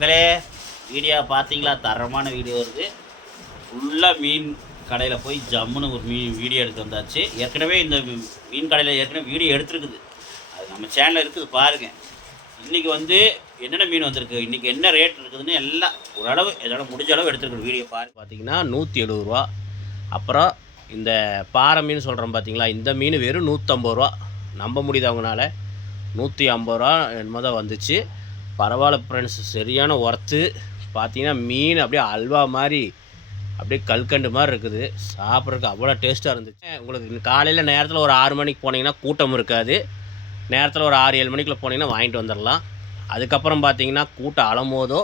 மக்களே, வீடியோ பார்த்தீங்களா? தரமான வீடியோ வருது. ஃபுல்லாக மீன் கடையில் போய் ஜம்முன்னு ஒரு வீடியோ எடுத்து வந்தாச்சு. ஏற்கனவே இந்த மீன் கடையில் ஏற்கனவே வீடியோ எடுத்துருக்குது. அது நம்ம சேனலில் இருக்குது, பாருங்கள். இன்றைக்கி என்னென்ன மீன் வந்திருக்கு, இன்றைக்கி என்ன ரேட் இருக்குதுன்னு எல்லாம் ஓரளவு எதாவது முடிஞ்ச அளவு எடுத்துருக்குது. வீடியோ பார்த்தீங்கன்னா 170 ரூபா. அப்புறம் இந்த பாறை மீன் சொல்கிறோம் பார்த்தீங்களா, இந்த மீன் வெறும் 150 ரூபா. நம்ப முடியுது அவங்களால. 150 ரூபா என்னமோ தான் வந்துச்சு. பரவாயில்ல ஃப்ரெண்ட்ஸ், சரியான ஒர்த்து. பார்த்தீங்கன்னா மீன் அப்படியே அல்வா மாதிரி, அப்படியே கல்கண்டு மாதிரி இருக்குது. சாப்பிட்றதுக்கு அவ்வளோ டேஸ்ட்டாக இருந்துச்சு. உங்களுக்கு காலையில் நேரத்தில் ஒரு 6 மணிக்கு போனீங்கன்னா கூட்டம் இருக்காது. நேரத்தில் ஒரு 6-7 மணிக்குள்ளே போனீங்கன்னா வாங்கிட்டு வந்துடலாம். அதுக்கப்புறம் பார்த்தீங்கன்னா கூட்டம் அலமோதோ,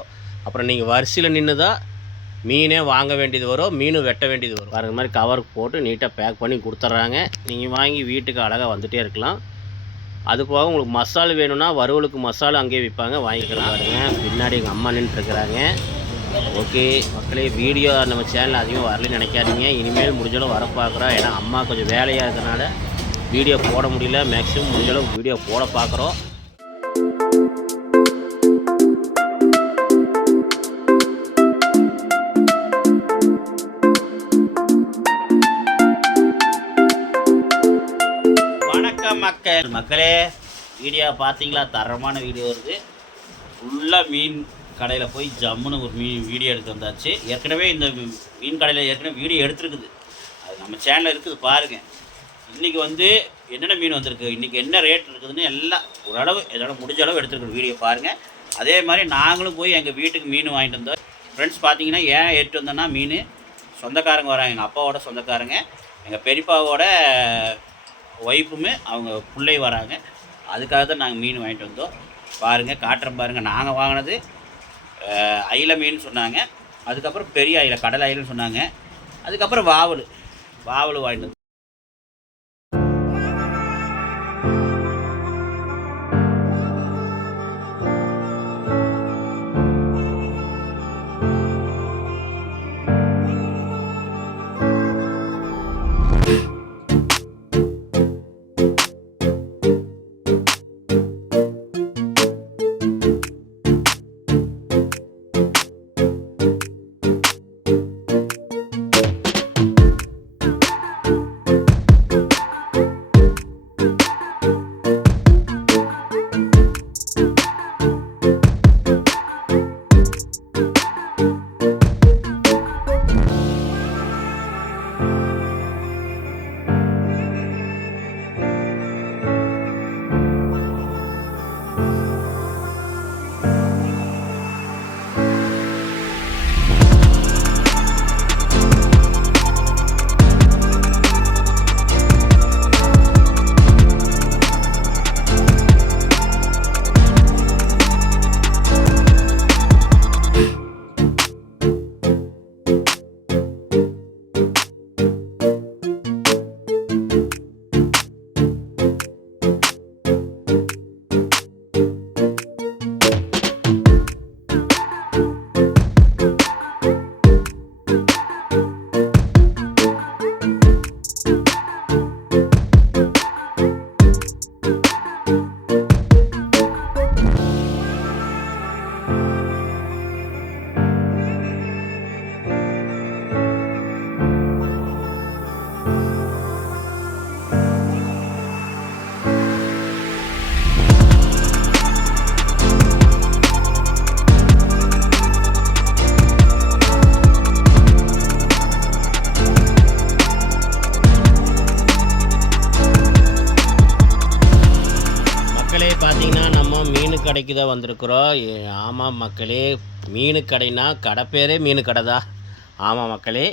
அப்புறம் நீங்கள் வரிசையில் நின்று தான் மீனே வாங்க வேண்டியது வரும், மீனும் வெட்ட வேண்டியது வரும். பாருங்க, மாதிரி கவருக்கு போட்டு நீட்டாக பேக் பண்ணி கொடுத்துட்றாங்க. நீங்கள் வாங்கி வீட்டுக்கு அழகாக வந்துகிட்டே இருக்கலாம். அது போக உங்களுக்கு மசாலா வேணும்னா வறுவலுக்கு மசாலா அங்கேயே விற்பாங்க, வாங்கிக்கலாம். பாருங்க, பின்னாடி எங்கள் அம்மா நின்றுட்டுருக்குறாங்க. ஓகே மக்களே, வீடியோ நம்ம சேனல் அதிகமாக வரலன்னு நினைக்காதீங்க. இனிமேல் முடிஞ்சளவு வர பார்க்குறோம். ஏன்னா அம்மா கொஞ்சம் வேலையாக இருக்கிறனால வீடியோ போட முடியல. மேக்ஸிமம் முடிஞ்சளவு வீடியோ போட பார்க்குறோம். மக்களே, வீடியோ பார்த்தீங்களா? தரமான வீடியோ வருது. ஃபுல்லாக மீன் கடையில் போய் ஜம்முன்னு ஒரு வீடியோ எடுத்து வந்தாச்சு. ஏற்கனவே இந்த மீன் கடையில் ஏற்கனவே வீடியோ எடுத்துருக்குது. அது நம்ம சேனலில் இருக்குது, பாருங்கள். இன்றைக்கி என்னென்ன மீன் வந்திருக்கு, இன்றைக்கி என்ன ரேட் இருக்குதுன்னு எல்லாம் ஓரளவு எதாவது முடிஞ்ச அளவு எடுத்துருக்குற வீடியோ பாருங்கள். அதே மாதிரி நாங்களும் போய் எங்கள் வீட்டுக்கு மீன் வாங்கிட்டு வந்தோம். ஃப்ரெண்ட்ஸ் பார்த்தீங்கன்னா ஏன் எடுத்து வந்தோன்னா, மீன் சொந்தக்காரங்க வராங்க. எங்கள் அப்பாவோட சொந்தக்காரங்க, எங்கள் பெரியப்பாவோட ஒய்ஃபுமே அவங்க பிள்ளை வராங்க. அதுக்காக தான் நாங்கள் மீன் வாங்கிட்டு வந்தோம். பாருங்கள், காட்டுறோம் பாருங்கள். நாங்கள் வாங்கினது அயிலை மீன் சொன்னாங்க. அதுக்கப்புறம் பெரிய அயிலை, கடல் அயிலைன்னு சொன்னாங்க. அதுக்கப்புறம் வாவல் வாங்கிட்டு வந்து. பார்த்தீங்கன்னா நம்ம மீன் கடைக்கு தான் வந்திருக்குறோம். ஆமாம் மக்களே, மீன் கடைனா கடை பேரே மீன் கடை தான். ஆமாம் மக்களே,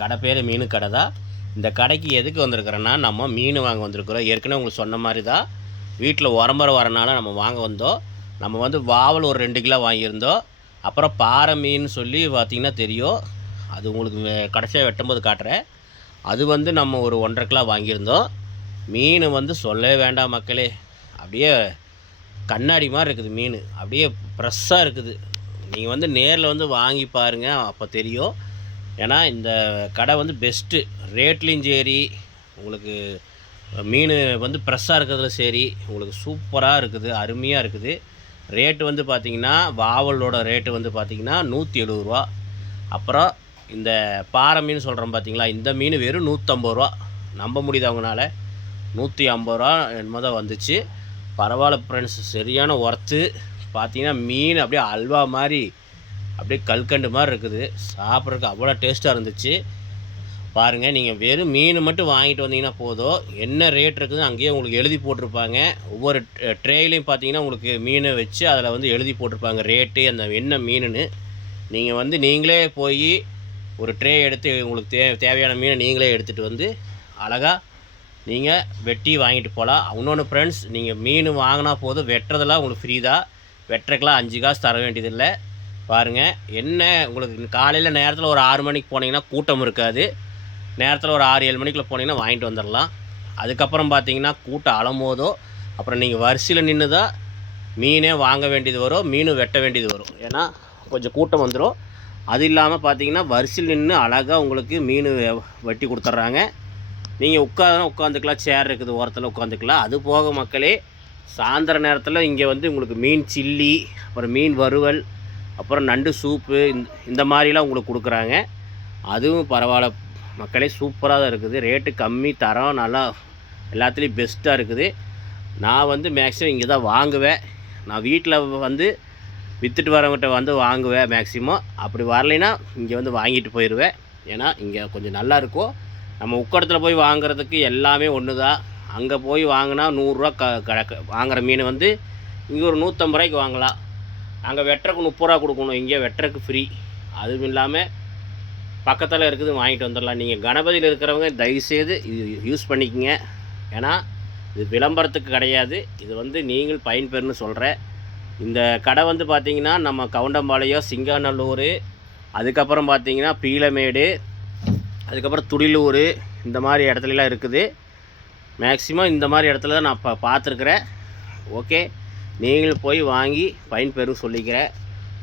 கடை பேரே மீன் கடை தான். இந்த கடைக்கு எதுக்கு வந்திருக்கிறோன்னா, நம்ம மீன் வாங்க வந்திருக்கிறோம். ஏற்கனவே உங்களுக்கு சொன்ன மாதிரி தான், வீட்டில் உரம்பரை வரனால நம்ம வாங்க வந்தோம். நம்ம வாவல் ஒரு 2 கிலோ வாங்கியிருந்தோம். அப்புறம் பாறை மீன் சொல்லி பார்த்திங்கன்னா தெரியும், அது உங்களுக்கு கடைசியாக வெட்டும்போது காட்டுறேன். அது நம்ம ஒரு 1.5 கிலோ வாங்கியிருந்தோம். மீன் சொல்லவே வேண்டாம் மக்களே, அப்படியே கண்ணாடி மாதிரி இருக்குது மீன், அப்படியே ஃப்ரெஷ்ஷாக இருக்குது. நீங்கள் நேரில் வாங்கி பாருங்கள், அப்போ தெரியும். ஏன்னா இந்த கடை பெஸ்ட்டு. ரேட்லேயும் சரி, உங்களுக்கு மீன் ஃப்ரெஷ்ஷாக இருக்கிறதுல சரி, உங்களுக்கு சூப்பராக இருக்குது, அருமையாக இருக்குது. ரேட்டு வந்து பார்த்திங்கன்னா வாவலோட ரேட்டு வந்து பார்த்திங்கன்னா 170 ரூபா. அப்புறம் இந்த பாறை மீன் சொல்கிறோம் பார்த்திங்களா, இந்த மீன் வெறும் 150 ரூபா. நம்ப முடியுது அவங்களால. 150 ரூபா என்னமோ தான் வந்துச்சு. பரவாயில்ல ஃப்ரெண்ட்ஸ், சரியான ஒர்த்து. பார்த்திங்கன்னா மீன் அப்படியே அல்வா மாதிரி அப்படியே கல்கண்டு மாதிரி இருக்குது. சாப்பிட்றதுக்கு அவ்வளோ டேஸ்ட்டாக இருந்துச்சு. பாருங்கள், நீங்கள் வெறும் மீன் மட்டும் வாங்கிட்டு வந்தீங்கன்னா போதும். என்ன ரேட் இருக்குதுன்னு அங்கேயே உங்களுக்கு எழுதி போட்டிருப்பாங்க. ஒவ்வொரு ட்ரேலையும் பார்த்தீங்கன்னா உங்களுக்கு மீனை வச்சு அதில் வந்து எழுதி போட்டிருப்பாங்க ரேட்டு, அந்த என்ன மீனுன்னு. நீங்கள் வந்து நீங்களே போய் ஒரு ட்ரே எடுத்து உங்களுக்கு தேவையான மீனை நீங்களே எடுத்துகிட்டு வந்து அழகாக நீங்கள் வெட்டி வாங்கிட்டு போகலாம். இன்னொன்று ஃப்ரெண்ட்ஸ், நீங்கள் மீன் வாங்கினா போதும், வெட்டுறதெல்லாம் உங்களுக்கு ஃப்ரீ தான். வெட்டுறதுக்கெலாம் 5 காசு தர வேண்டியதில்லை. பாருங்கள், என்ன உங்களுக்கு காலையில் நேரத்தில் ஒரு 6 மணிக்கு போனீங்கன்னா கூட்டம் இருக்காது. நேரத்தில் ஒரு 6-7 மணிக்குள்ளே போனீங்கன்னா வாங்கிட்டு வந்துடலாம். அதுக்கப்புறம் பார்த்தீங்கன்னா கூட்டம் அலமோதோ, அப்புறம் நீங்கள் வரிசையில் நின்று தான் மீனே வாங்க வேண்டியது வரும், மீன் வெட்ட வேண்டியது வரும். ஏன்னா கொஞ்சம் கூட்டம் வந்துடும். அது இல்லாமல் பார்த்தீங்கன்னா வரிசையில் நின்று அழகாக உங்களுக்கு மீன் வெட்டி கொடுத்துட்றாங்க. நீங்கள் உட்காந்துக்கலாம், சேர் இருக்குது ஓரத்தில் உட்காந்துக்கலாம். அது போக மக்களே, சாயந்தர நேரத்தில் இங்கே வந்து உங்களுக்கு மீன் சில்லி, அப்புறம் மீன் வறுவல், அப்புறம் நண்டு சூப்பு, இந்த மாதிரிலாம் உங்களுக்கு கொடுக்குறாங்க. அதுவும் பரவாயில்ல மக்களே, சூப்பராக தான் இருக்குது. ரேட்டு கம்மி, தரம் நல்லா எல்லாத்துலேயும் பெஸ்ட்டாக இருக்குது. நான் வந்து மேக்ஸிமம் இங்கே தான் வாங்குவேன். நான் வீட்டில் வந்து விற்றுட்டு வரவங்கிட்ட வந்து வாங்குவேன் மேக்ஸிமம். அப்படி வரலைன்னா இங்கே வந்து வாங்கிட்டு போயிடுவேன். ஏன்னா இங்கே கொஞ்சம் நல்லாயிருக்கும். நம்ம உக்கடத்தில் போய் வாங்குறதுக்கு எல்லாமே ஒன்று தான். அங்கே போய் வாங்கினா 100 ரூபா வாங்குகிற மீன் வந்து இங்கே ஒரு 150 ரூபாய்க்கு வாங்கலாம். அங்கே வெட்டுறக்கு 30 ரூபா கொடுக்கணும், இங்கே வெட்டுறக்கு ஃப்ரீ. அதுவும் இல்லாமல் பக்கத்தில் இருக்குது, வாங்கிட்டு வந்துடலாம். நீங்கள் கணபதியில் இருக்கிறவங்க தயவுசெய்து இது யூஸ் பண்ணிக்கோங்க. ஏன்னா இது விளம்பரத்துக்கு கிடையாது, இது வந்து நீங்கள் பயன்பெறுன்னு சொல்கிறேன். இந்த கடை வந்து பார்த்திங்கன்னா நம்ம கவுண்டம்பாளையம், சிங்காநல்லூர், அதுக்கப்புறம் பார்த்திங்கன்னா பீளமேடு, அதுக்கப்புறம் துடிலூர், இந்த மாதிரி இடத்துலலாம் இருக்குது. மேக்ஸிமம் இந்த மாதிரி இடத்துல தான் நான் பார்த்துருக்குறேன். ஓகே, நீங்கள் போய் வாங்கி பயன்பெறும் சொல்லிக்கிறேன்.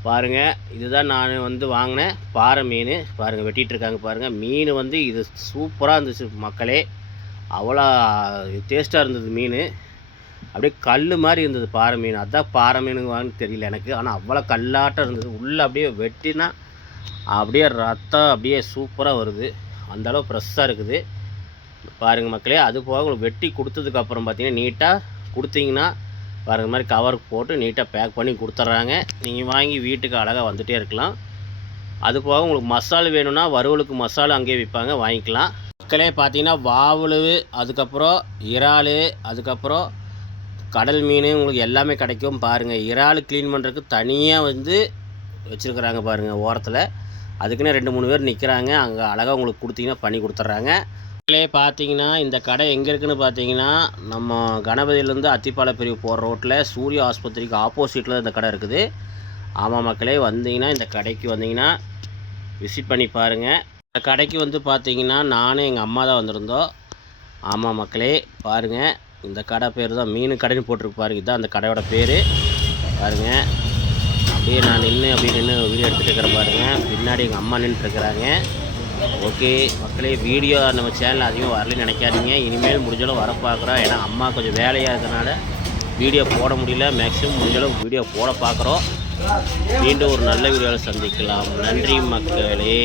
பாருங்கள், இதுதான் நான் வந்து வாங்கினேன் பாறை மீன். பாருங்கள், வெட்டிகிட்ருக்காங்க பாருங்கள். மீன் வந்து இது சூப்பராக இருந்துச்சு மக்களே. அவ்வளோ டேஸ்ட்டாக இருந்தது மீன். அப்படியே கல் மாதிரி இருந்தது பாறை மீன். அதுதான் பாறை மீனுவான்னு தெரியல எனக்கு, ஆனால் அவ்வளோ கல்லாட்டம் இருந்தது. உள்ளே அப்படியே வெட்டினா அப்படியே ரத்தம் அப்படியே சூப்பராக வருது. அந்தளவு ஃப்ரெஷ்ஷாக இருக்குது பாருங்கள் மக்களே. அது போக உங்களுக்கு வெட்டி கொடுத்ததுக்கப்புறம் பார்த்தீங்கன்னா நீட்டாக கொடுத்தீங்கன்னா பாருங்கள், மாதிரி கவருக்கு போட்டு நீட்டாக பேக் பண்ணி கொடுத்துட்றாங்க. நீங்கள் வாங்கி வீட்டுக்கு அழகாக வந்துகிட்டே இருக்கலாம். அது போக உங்களுக்கு மசாலா வேணும்னா வறுவலுக்கு மசாலா அங்கேயே விற்பாங்க, வாங்கிக்கலாம். மக்களே பார்த்தீங்கன்னா வாவல், அதுக்கப்புறம் இறால், அதுக்கப்புறம் கடல் மீன் உங்களுக்கு எல்லாமே கிடைக்கும். பாருங்கள், இறால் க்ளீன் பண்ணுறதுக்கு தனியாக வந்து வச்சுருக்குறாங்க பாருங்கள் ஓரத்தில். அதுக்குன்னு 2-3 பேர் நிற்கிறாங்க. அங்கே அழகாக உங்களுக்கு கொடுத்தீங்கன்னா பண்ணி கொடுத்துட்றாங்க. மக்களே பார்த்தீங்கன்னா இந்த கடை எங்கே இருக்குதுன்னு பார்த்தீங்கன்னா நம்ம கணபதியிலேருந்து அத்திப்பாலம் பிரிவு போகிற ரோட்டில் சூர்யா ஆஸ்பத்திரிக்கு ஆப்போசிட்டில் இந்த கடை இருக்குது. ஆமாம் மக்களே, வந்தீங்கன்னா இந்த கடைக்கு வந்தீங்கன்னா விசிட் பண்ணி பாருங்கள். இந்த கடைக்கு வந்து பார்த்தீங்கன்னா நானும் எங்கள் அம்மா தான் வந்திருந்தோம். ஆமாம் மக்களே, பாருங்கள், இந்த கடை பேர் தான் மீன் கடைன்னு போட்டிருக்கு பாருங்கள். இதுதான் அந்த கடையோட பேர். பாருங்கள், அப்படியே நான் நின்று வீடியோ எடுத்துகிட்டு இருக்கிறேன் பாருங்கள். பின்னாடி எங்கள் அம்மா நின்றுட்டுருக்குறாங்க. ஓகே மக்களே, வீடியோ நம்ம சேனல் அதிகம் வரலன்னு நினைக்காதீங்க. இனிமேல் முடிஞ்சளவு வர பார்க்குறோம். ஏன்னா அம்மா கொஞ்சம் வேலையாக இருக்கிறனால வீடியோ போட முடியல. மேக்ஸிமம் முடிஞ்சளவு வீடியோ போட பார்க்குறோம். மீண்டும் ஒரு நல்ல வீடியோவில் சந்திக்கலாம். நன்றி மக்களே.